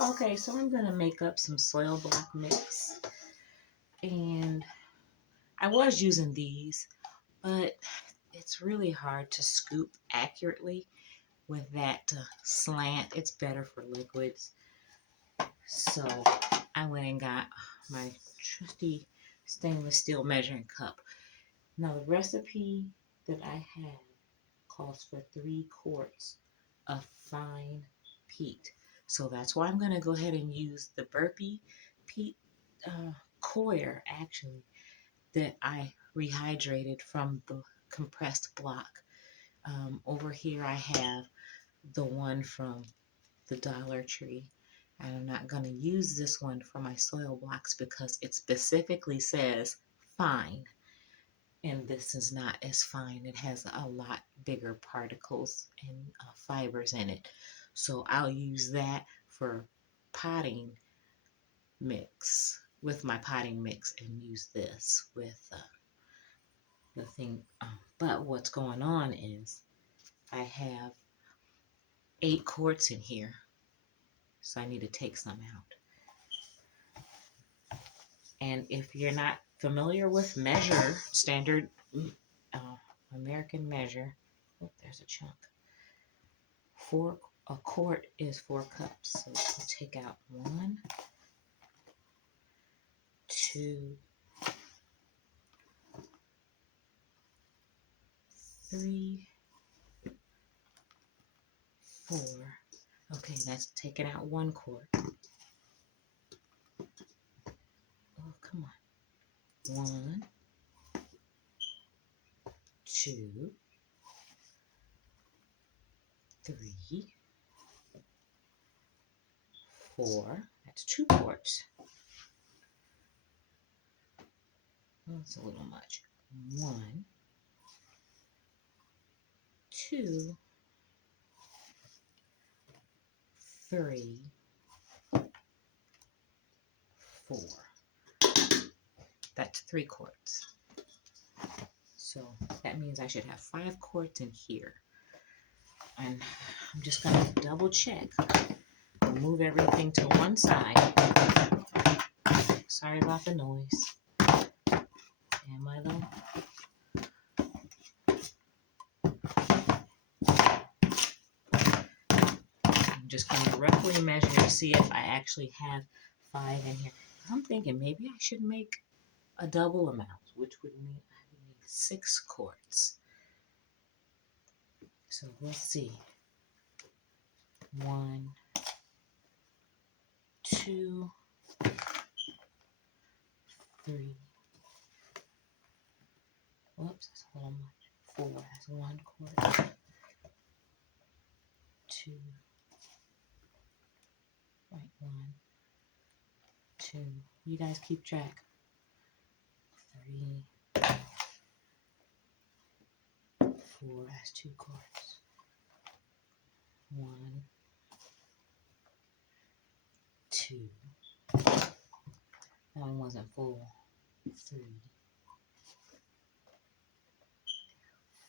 Okay, so I'm going to make up some soil block mix. And I was using these, but it's really hard to scoop accurately with that slant. It's better for liquids. So I went and got my trusty stainless steel measuring cup. Now the recipe that I have calls for 3 quarts of fine peat. So that's why I'm going to go ahead and use the burpee peat coir actually that I rehydrated from the compressed block. Over here I have the one from the Dollar Tree. And I'm not going to use this one for my soil blocks because it specifically says fine. And this is not as fine. It has a lot bigger particles and fibers in it. So I'll use that for potting mix with my potting mix and use this with the thing. But what's going on is I have 8 quarts in here. So I need to take some out. And if you're not familiar with measure, standard American measure, oh, there's a chunk. A quart is 4 cups. So we'll take out 1, 2, 3, 4. Okay, that's taking out 1 quart. Oh, come on. 1, 2, 3, 4. That's 2 quarts. Oh, that's a little much. 1, 2, 3, 4. That's 3 quarts. So that means I should have 5 quarts in here. And I'm just going to double check. Move everything to one side. Sorry about the noise. Am I though? I'm just going to roughly measure to see if I actually have 5 in here. I'm thinking maybe I should make a double amount, which would mean I would need 6 quarts. So we'll see. 1, 2, 3. Whoops, that's a little much. 4, that's 1 quart. 2, right, 1, 2. You guys keep track. 3, 4, that's 2 quarts. 1, 2. That one wasn't full. 3,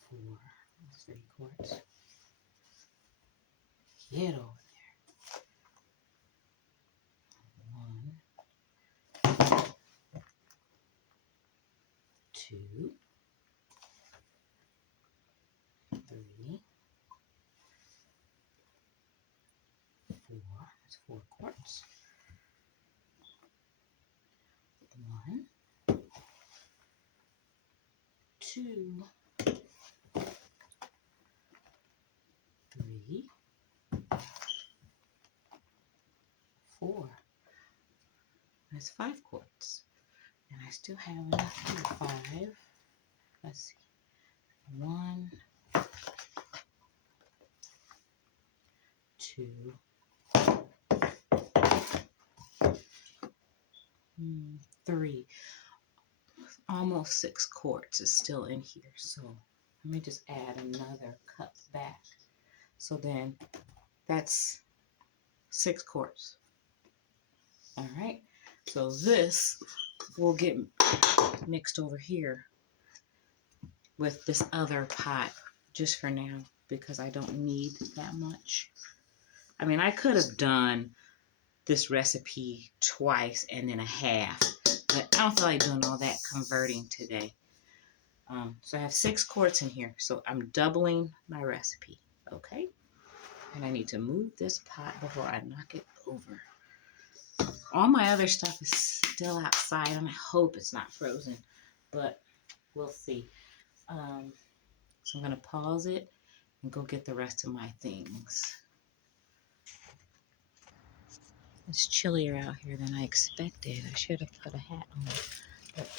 4, that's 3 quarts. Get over there. 1, 2, 3, 4. That's 4 quarts. 1, 2, 3, 4. That's 5 quarts. And I still have enough for 5. Let's see. 1, 2, 3. Almost 6 quarts is still in here. So let me just add another cup back. So then that's 6 quarts. All right. So this will get mixed over here with this other pot just for now because I don't need that much. I mean, I could have done this recipe twice and then a half. But I don't feel like doing all that converting today. So I have 6 quarts in here. So I'm doubling my recipe. Okay. And I need to move this pot before I knock it over. All my other stuff is still outside, and I hope it's not frozen, but we'll see. So I'm going to pause it and go get the rest of my things. It's chillier out here than I expected. I should have put a hat on, but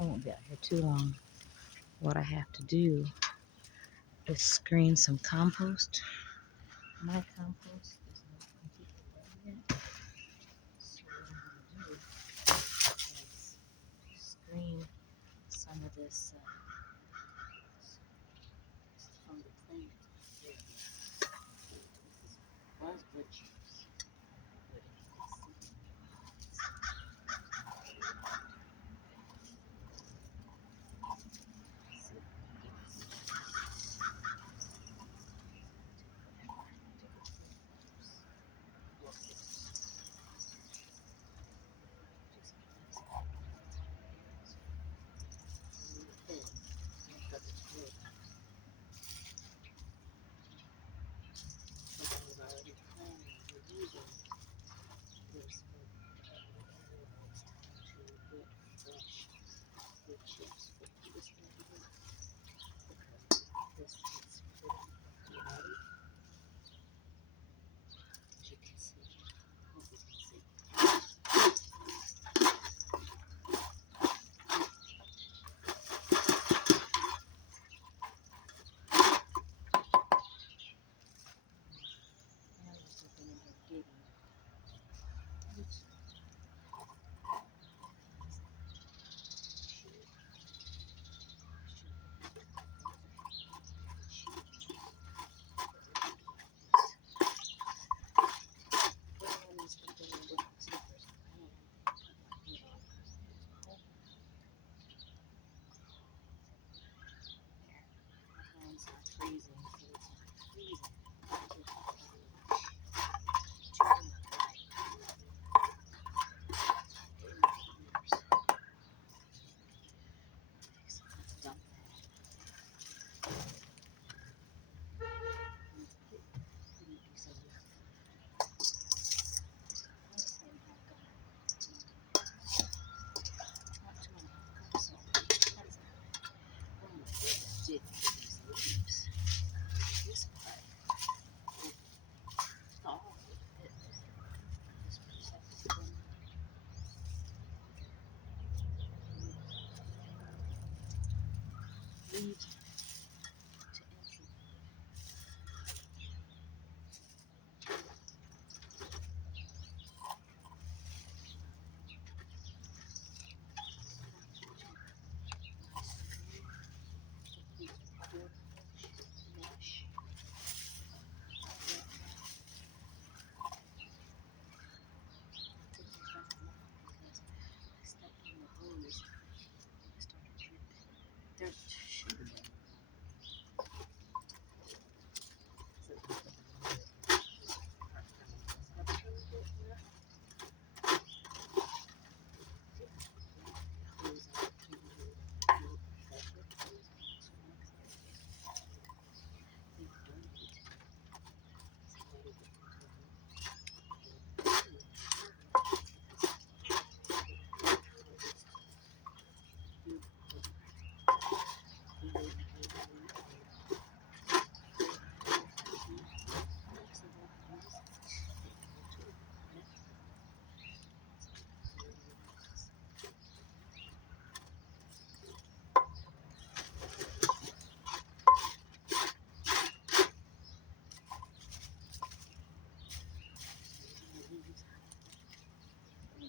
I won't be out here too long. What I have to do is screen some compost. My compost is not completely ready yet. So what I'm going to do is screen some of this from the plant. There it is. This is buzzwood juice. Put it in this.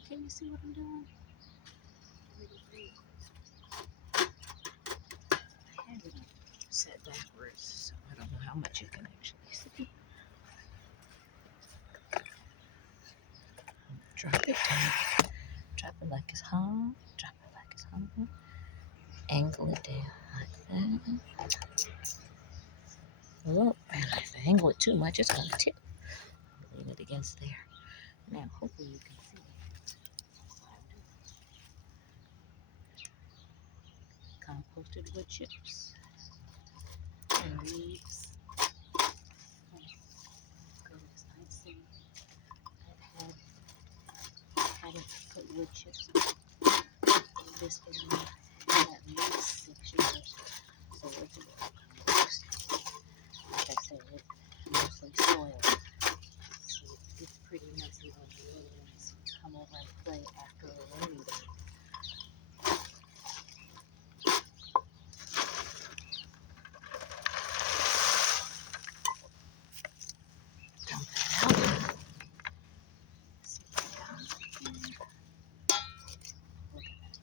Can you see what I'm doing? I had it set backwards, so I don't know how much you can actually see. Drop it down. Drop it like it's home. Drop it like it's home. Angle it down like that. Oh, and if I angle it too much, it's gonna tip. Lean it against there. Now, hopefully you can see what I'm doing. Composted wood chips and leaves. Goodness, I'd say I hadn't put wood chips in this area in at least 6 years. So it's a little compost. Like I said, it's mostly soil. So it's pretty messy when the little ones come over and play after a rainy day. Dump that out. See what we got here. Look at that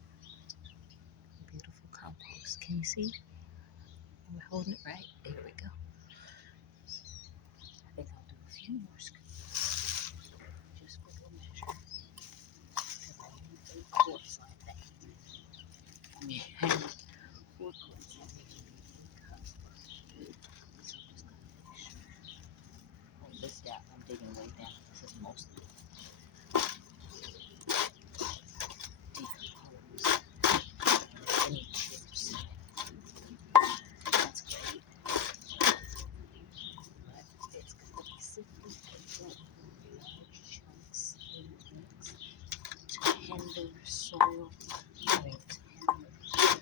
beautiful compost. Can you see? We're holding it right. There we go. I think I'll do a few more scoops just for good measure. Because I need 8 quarts like that. I mean, 4 quarts like that. So I'm just going to make sure. Oh, this depth, I'm digging way down. This is mostly decomposed. Any chips. That's great. But it's got to be simply large chunks in the mix to hinder soil. I mean, to hinder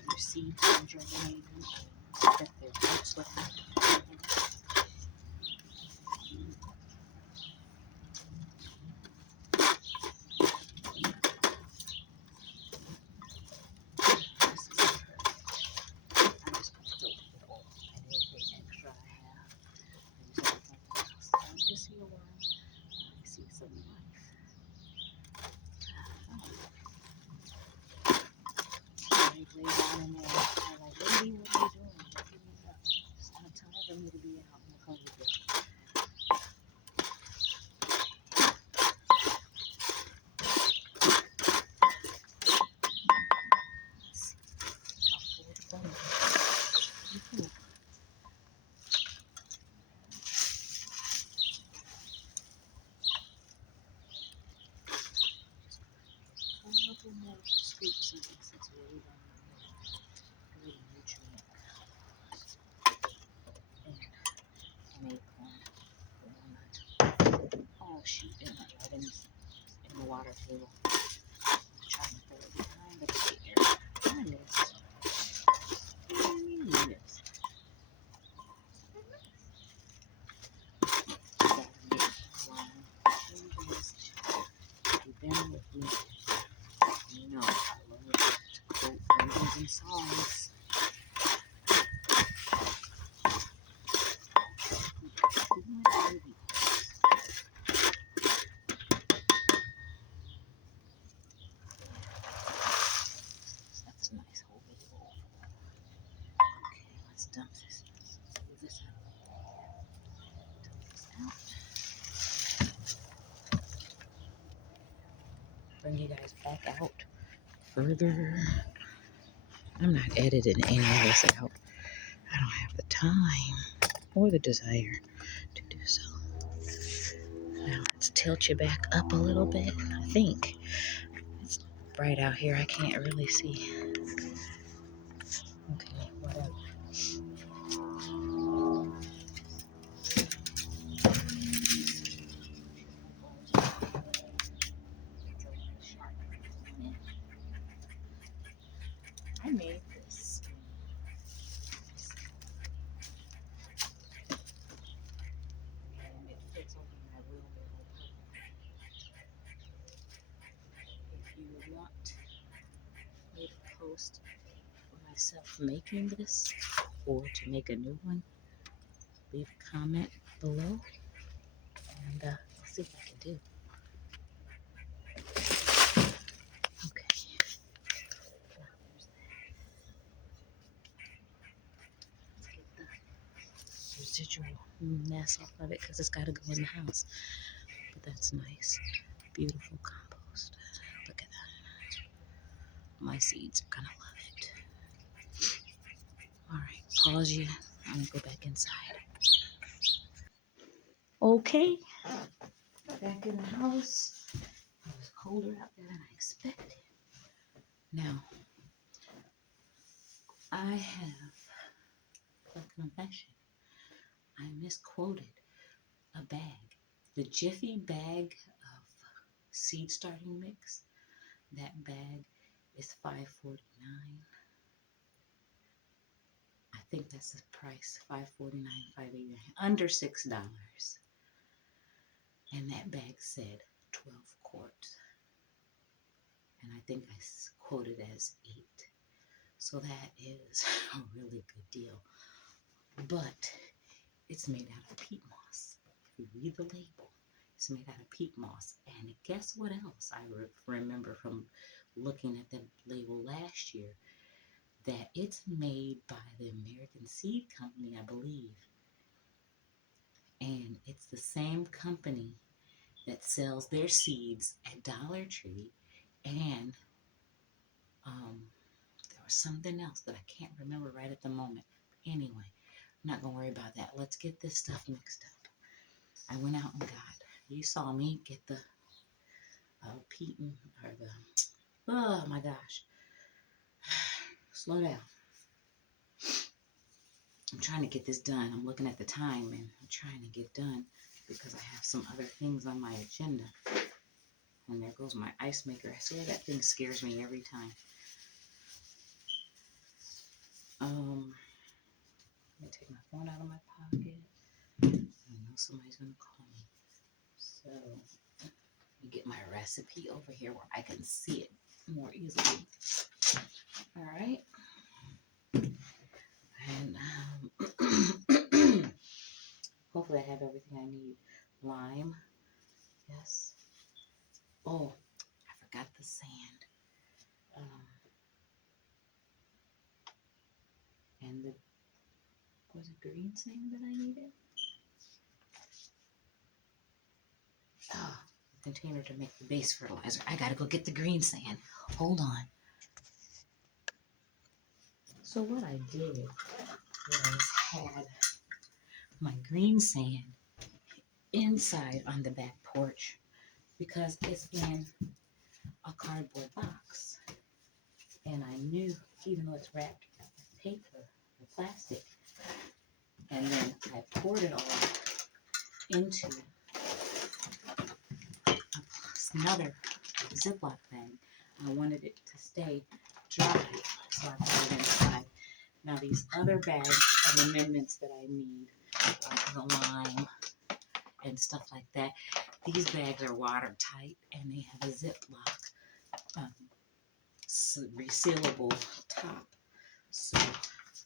your seeds from germinating and that their roots would have to fall in. This is perfect. I'm just going to fill it with oil and anything extra I have. I use it for something else. I just see a worm. I see some life. I lay down in there. I'm like, lady, what are you doing? You're giving me up. It's not time for me to be out in the cold. A couple more scoops of this. It's really good nutrient. And an acorn, walnut. Oh shoot, it went right in the water table. I'm trying to fill it behind the chair. I missed. I missed. Gotta make one. You've been with me. You know I love to quote movies and songs. That's a nice whole big bowl. Okay, let's dump this. Move this out. Dump this out. Bring you guys back out further. I'm not editing any of this out. I don't have the time or the desire to do so. Now let's tilt you back up a little bit. I think it's bright out here. I can't really see. Okay, whatever. I made this. And it fits over my wheelbarrow. If you want me to post myself making this or to make a new one, leave a comment below and I'll see what I can do. Okay. Now there's that. Let's get the residual mess off of it because it's got to go in the house. But that's nice. Beautiful compost. Look at that. My seeds are going to love it. All right, pause you. I'm going to go back inside. Okay. Back in the house. It was colder out there than I expected. Now, I have a confession. I misquoted a bag. The Jiffy bag of seed starting mix. That bag is $5.49. I think that's the price, $5.49, $5.89, under $6. And that bag said 12 quarts. And I think I quoted as 8. So that is a really good deal. But it's made out of peat moss. If you read the label, it's made out of peat moss. And guess what else I remember from looking at the label last year? That it's made by the American Seed Company, I believe. And it's the same company that sells their seeds at Dollar Tree. And there was something else that I can't remember right at the moment. Anyway, I'm not going to worry about that. Let's get this stuff mixed up. I went out and got, you saw me get the peat, or the, oh my gosh. Slow down. I'm trying to get this done. I'm looking at the time and I'm trying to get done because I have some other things on my agenda. And there goes my ice maker. I swear that thing scares me every time. Let me take my phone out of my pocket. I know somebody's going to call me. So, let me get my recipe over here where I can see it more easily. All right. And hopefully I have everything I need. Lime. Yes. Oh, I forgot the sand. And the, was it green sand that I needed? Oh, container to make the base fertilizer. I gotta go get the green sand. Hold on. So what I did was had my green sand inside on the back porch because it's in a cardboard box. And I knew, even though it's wrapped with paper or plastic, and then I poured it all into another Ziploc bag. I wanted it to stay dry, so I put it inside. Now these other bags of amendments that I need, like the lime and stuff like that, these bags are watertight and they have a Ziploc resealable top. So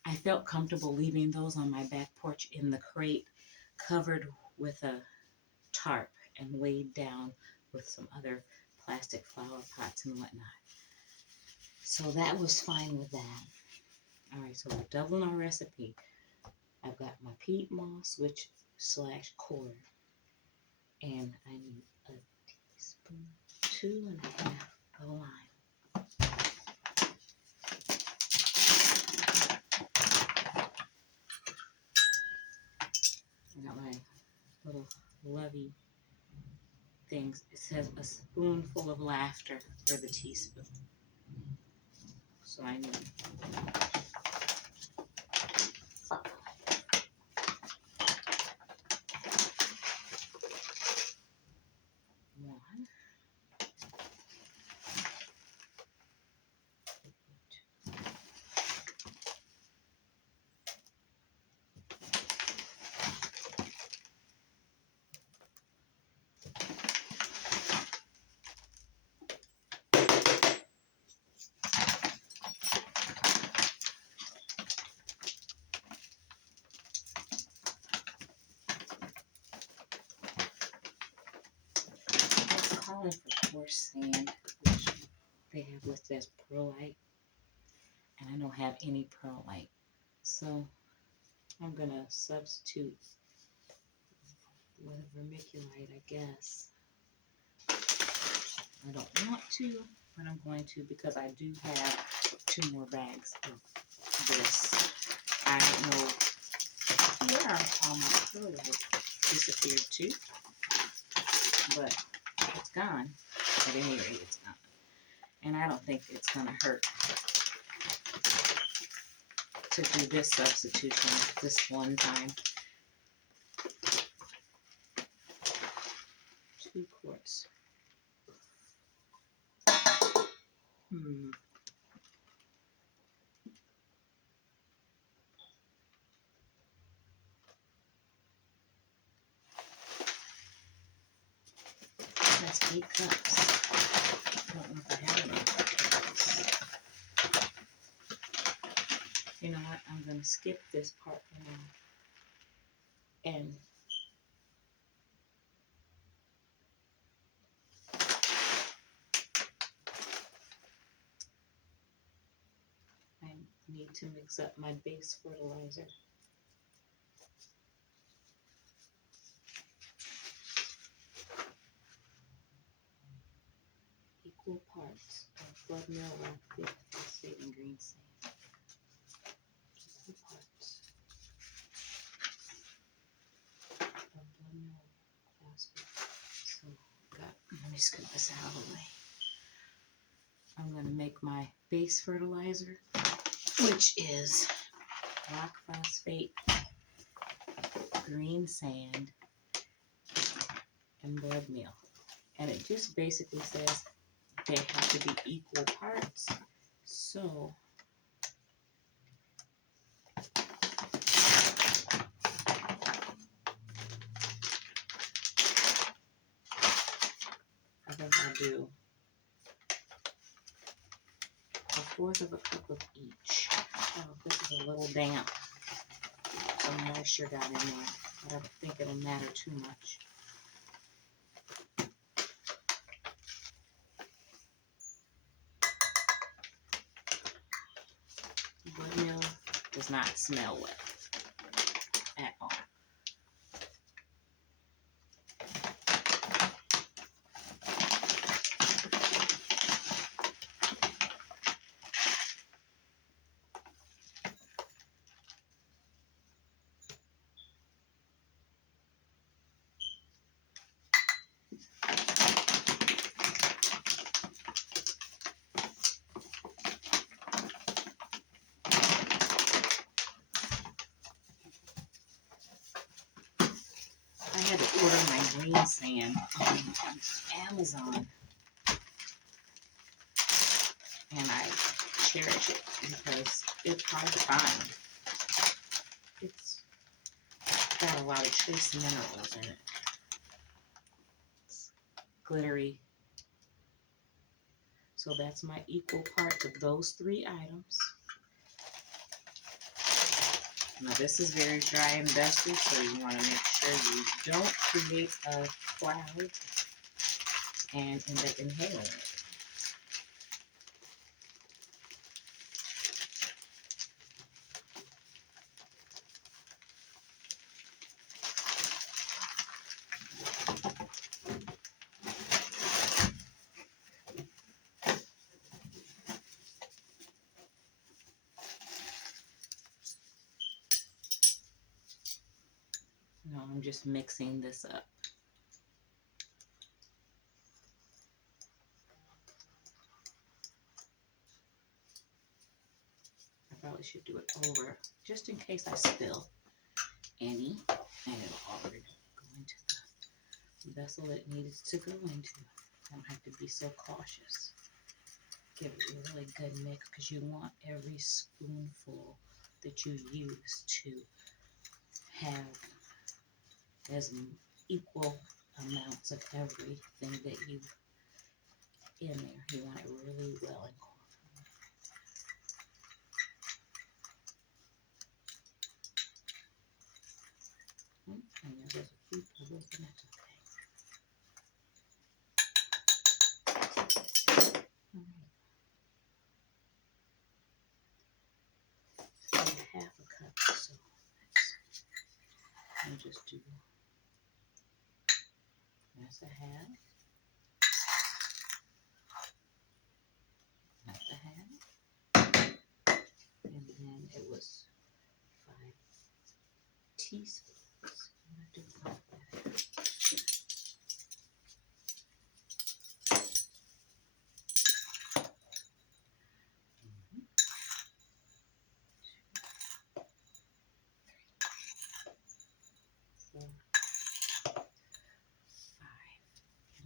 I felt comfortable leaving those on my back porch in the crate, covered with a tarp and weighed down with some other plastic flower pots and whatnot. So that was fine with that. All right, so we're doubling our recipe. I've got my peat moss, which / Coir, and I need a teaspoon, 2.5 of lime. I got my little lovey things. It says a spoonful of laughter for the teaspoon. So I need 1, calling for coarse sand, which they have listed as perlite, and I don't have any perlite. So I'm going to substitute with vermiculite, I guess. I don't want to, but I'm going to because I do have 2 more bags of this. I don't know where all my perlite disappeared to. but it's gone. At any rate, it's gone. And I don't think it's going to hurt to do this substitution this one time. 2 quarts. That's 8 cups. I don't know if I have enough cups. You know what? I'm going to skip this part for now. And I need to mix up my base fertilizer. Equal parts of blood meal, lactic phosphate, and green sand. Equal parts of blood meal, phosphate. So, let me scoop this out of the way. I'm going to make my base fertilizer, which is rock phosphate, green sand, and blood meal. And it just basically says they have to be equal parts. So I think I'll do 1/4 of a cup of each. Oh, this is a little damp. Some moisture got in there, but I don't think it'll matter too much. Blood meal does not smell well at all. I had to order my green sand on Amazon, and I cherish it because it's hard to find. It's got a lot of trace minerals in it. It's glittery. So that's my equal parts of those 3 items. Now this is very dry and dusty, so you want to make sure you don't create a cloud and end up inhaling it. No, I'm just mixing this up. I probably should do it over just in case I spill any, and it'll already go into the vessel it needs to go into. I don't have to be so cautious. Give it a really good mix because you want every spoonful that you use to have as equal amounts of everything that you've in there. You want it really well incorporated. And there goes a few bubbles, and that's okay. All right. So 1/2 a cup, so I'll just do that's a 1/2. That's a 1/2. And then it was 5 teaspoons. I'm gonna do 5.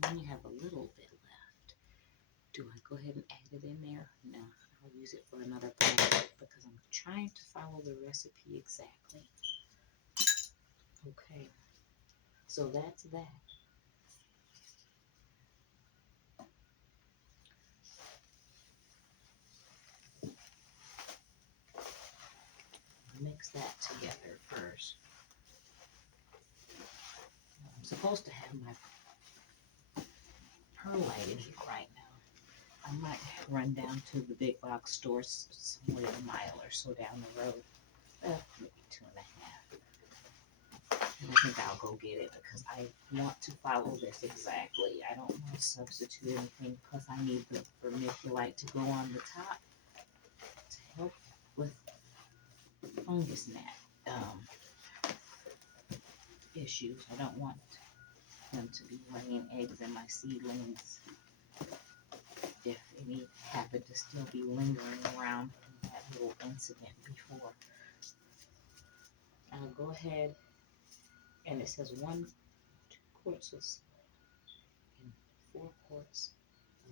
only have a little bit left. Do I go ahead and add it in there? No, I'll use it for another project because I'm trying to follow the recipe exactly. Okay, so that's that. Mix that together first. I'm supposed to have my perlite in here right now. I might run down to the big box store somewhere a mile or so down the road. Maybe 2.5. And I think I'll go get it because I want to follow this exactly. I don't want to substitute anything. Plus I need the vermiculite to go on the top to help with fungus gnat issues. I don't want them to be laying eggs in my seedlings if any happen to still be lingering around from that little incident before. I'll go ahead, and it says 2 quarts of and 4 quarts of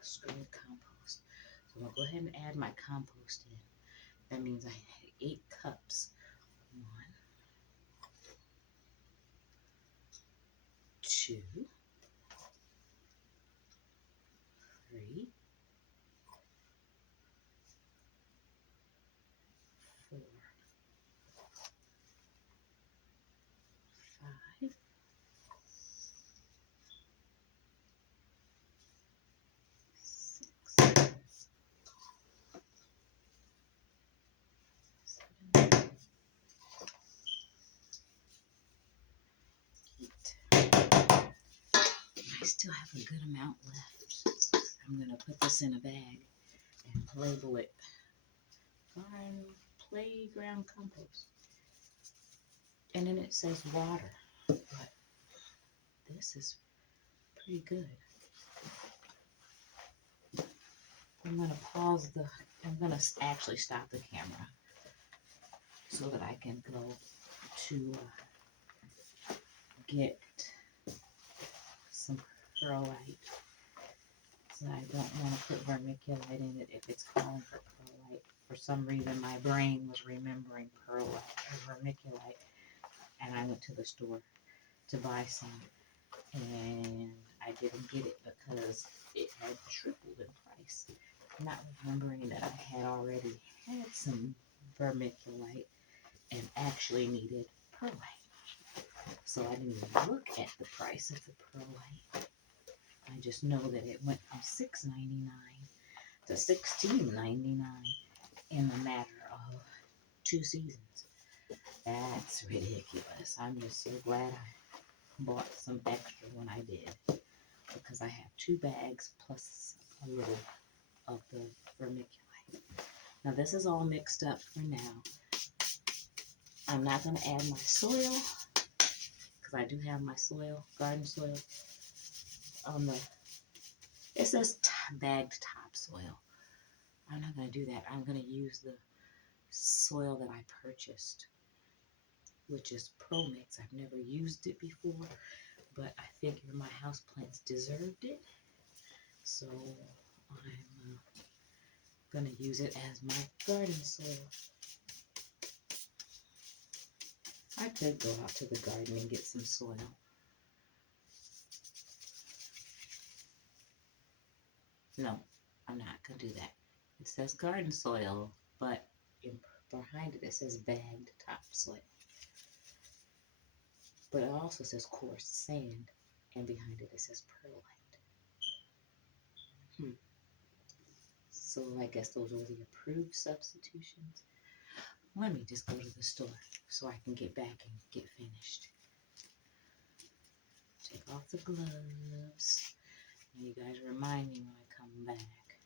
straight compost. So I'm going to go ahead and add my compost in. That means I had 8 cups. 1, 2, 3, 4, 5, 6, 7, 8. I still have a good amount left. I'm going to put this in a bag and label it playground compost. And then it says water, but this is pretty good. I'm going to I'm going to actually stop the camera so that I can go to get some perlite. So I don't want to put vermiculite in it if it's calling for perlite. For some reason, my brain was remembering perlite or vermiculite, and I went to the store to buy some, and I didn't get it because it had tripled in price. Not remembering that I had already had some vermiculite and actually needed perlite. So I didn't even look at the price of the perlite. I just know that it went from $6.99 to $16.99 in a matter of 2 seasons. That's ridiculous. I'm just so glad I bought some extra when I did, because I have 2 bags plus a little of the vermiculite. Now this is all mixed up for now. I'm not going to add my soil because I do have my soil, garden soil, on the, it says bagged topsoil. I'm not going to do that. I'm going to use the soil that I purchased, which is Pro Mix. I've never used it before, but I figure my houseplants deserved it. So I'm going to use it as my garden soil. I could go out to the garden and get some soil. No, I'm not going to do that. It says garden soil, but behind it, it says bagged topsoil. But it also says coarse sand, and behind it, it says perlite. So I guess those are the approved substitutions. Let me just go to the store so I can get back and get finished. Take off the gloves. And you guys remind me when I come back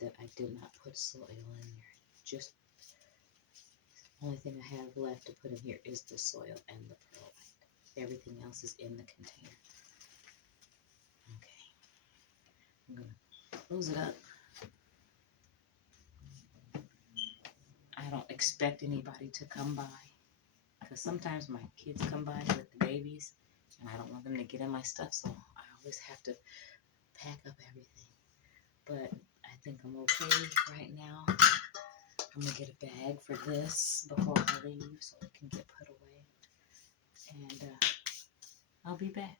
that I did not put soil in there. Just the only thing I have left to put in here is the soil and the perlite. Everything else is in the container. Okay. I'm going to close it up. I don't expect anybody to come by, because sometimes my kids come by with the babies And I don't want them to get in my stuff, so I always have to pack up everything. But I think I'm okay right now. I'm gonna get a bag for this before I leave so it can get put away. And I'll be back.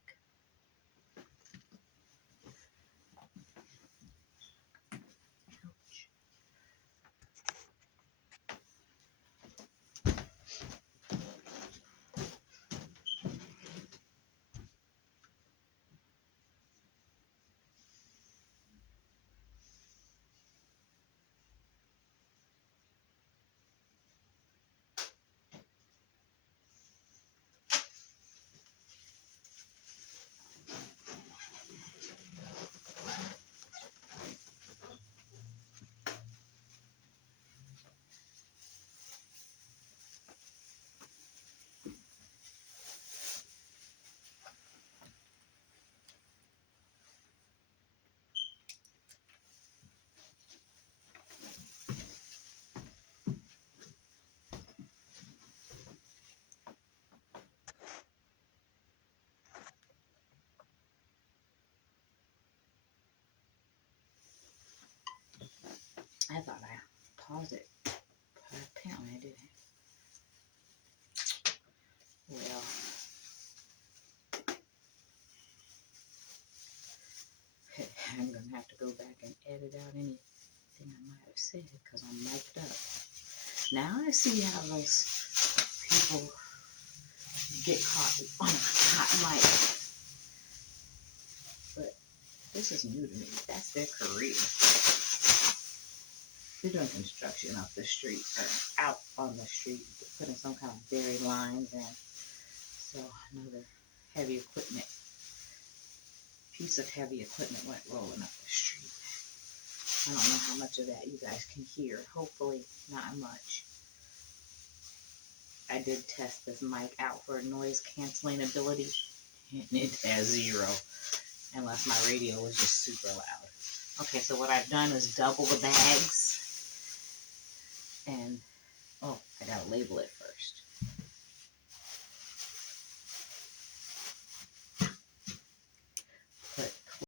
I thought I paused it, but apparently I didn't. Well, I'm gonna have to go back and edit out anything I might have said because I'm mic'd up. Now I see how those people get caught on a hot mic. But this is new to me. That's their career. They're doing construction up the street, or out on the street, putting some kind of buried lines in. So another heavy equipment, piece of heavy equipment went rolling up the street. I don't know how much of that you guys can hear. Hopefully not much. I did test this mic out for noise canceling ability, and it has 0, unless my radio was just super loud. Okay, so what I've done is double the bags, and oh, I gotta label it